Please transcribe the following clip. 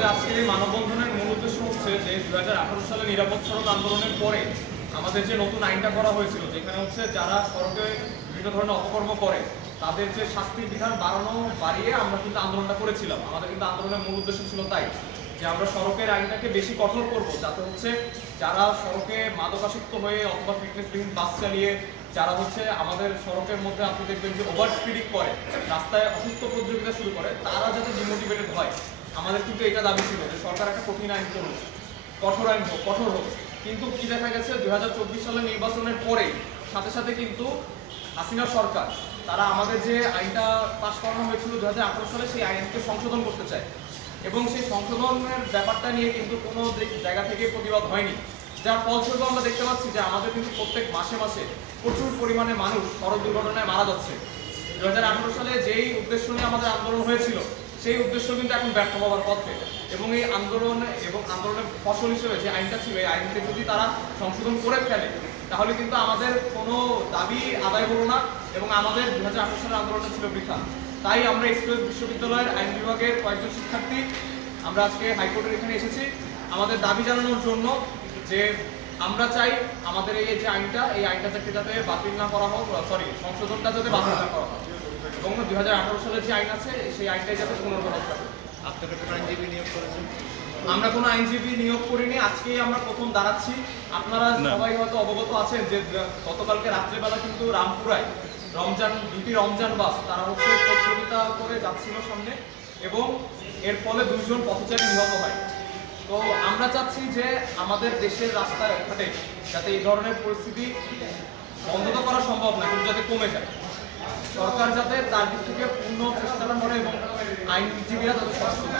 আমাদের আজকের এই মানববন্ধনের মূল উদ্দেশ্য হচ্ছে যে দু হাজার আঠারো সালে নিরাপদ সড়ক আন্দোলনের পরে আমাদের যে নতুন আইনটা করা হয়েছিল, যেখানে হচ্ছে যারা সড়কে বিভিন্ন ধরনের অপকর্ম করে, তাদের যে শাস্তির বিধান বাড়ানো বাড়িয়ে আমরা কিন্তু আন্দোলনটা করেছিলাম। আমাদের কিন্তু আন্দোলনের মূল উদ্দেশ্য ছিল তাই, যে আমরা সড়কের আইনটাকে বেশি কঠোর করব, যাতে হচ্ছে যারা সড়কে মাদকাসক্ত হয়ে অথবা ফিটনেসবিহীন বাস চালিয়ে যারা হচ্ছে আমাদের সড়কের মধ্যে আপনি দেখবেন যে ওভার স্পিডিং করে, রাস্তায় অসুস্থ প্রতিযোগিতা শুরু করে, তারা যাতে ডিমোটিভেটেড আমাদের কিন্তু এটা দাবি ছিল যে সরকার একটা কঠিন আইন করুক, কঠোর আইন হোক, কঠোর হোক। কিন্তু কি দেখা গেছে দুই হাজার চব্বিশ সালের নির্বাচনের পরে সাথে সাথে কিন্তু হাসিনা সরকার, তারা আমাদের যে আইনটা পাশ করানো হয়েছিল দু হাজার আঠারো সালে, সেই আইনকে সংশোধন করতে চায়। এবং সেই সংশোধনের ব্যাপারটা নিয়ে কিন্তু কোনো জায়গা থেকে প্রতিবাদ হয়নি। যার ফলস্বরূপ আমরা দেখতে পাচ্ছি যে আমাদের কিন্তু প্রত্যেক মাসে মাসে প্রচুর পরিমাণে মানুষ সড়ক দুর্ঘটনায় মারা যাচ্ছে। দু হাজার আঠারো সালে যেই উদ্দেশ্য নিয়ে আমাদের আন্দোলন হয়েছিল সেই উদ্দেশ্য কিন্তু এখন ব্যর্থ হওয়ার পথে। এবং এই আন্দোলন এবং আন্দোলনের ফসল হিসেবে যে আইনটা ছিল, এই আইনকে যদি তারা সংশোধন করে ফেলে, তাহলে কিন্তু আমাদের কোনো দাবি আদায় হলো না এবং আমাদের দু হাজার আঠারো সালের আন্দোলনটা ছিল বৃথা। তাই আমরা এক্সপ্রেস বিশ্ববিদ্যালয়ের আইন বিভাগের কয়েকজন শিক্ষার্থী, আমরা আজকে হাইকোর্টের এখানে এসেছি। আমাদের দাবি জানানোর জন্য যে আমরা চাই আমাদের এই যে আইনটা এই আইনটা যাতে যাতে বাতিল না করা হোক সরি সংশোধনটা যাতে বাতিল না করা হয় এবং দুই হাজার আঠারো সালের যে আইন আছে সেই আইনটাই যাতে পুনর্বহাল থাকে আপনারা কোনো আইনজীবী নিয়োগ করেছেন? আমরা কোনো আইনজীবী নিয়োগ করিনি আজকেই আমরা প্রথম দাঁড়াচ্ছি। আপনারা সবাই হয়তো অবগত আছেন যে গতকালকে রাত্রেবেলা কিন্তু রামপুরায় রমজান দুটি রমজান বাস তারা হচ্ছে প্রতিযোগিতা করে যাচ্ছিল সামনে এবং এর ফলে দুজন পথচারী নিহত হয়। তো আমরা চাচ্ছি যে আমাদের দেশের রাস্তায় ঘাটে যাতে এই ধরনের পরিস্থিতি বন্ধ তো করা সম্ভব না, কিন্তু যাতে কমে যায়। সরকার যাতে তার দিক থেকে পূর্ণ চেষ্টা করে এবং আইনজীবীরা যাতে সচেতন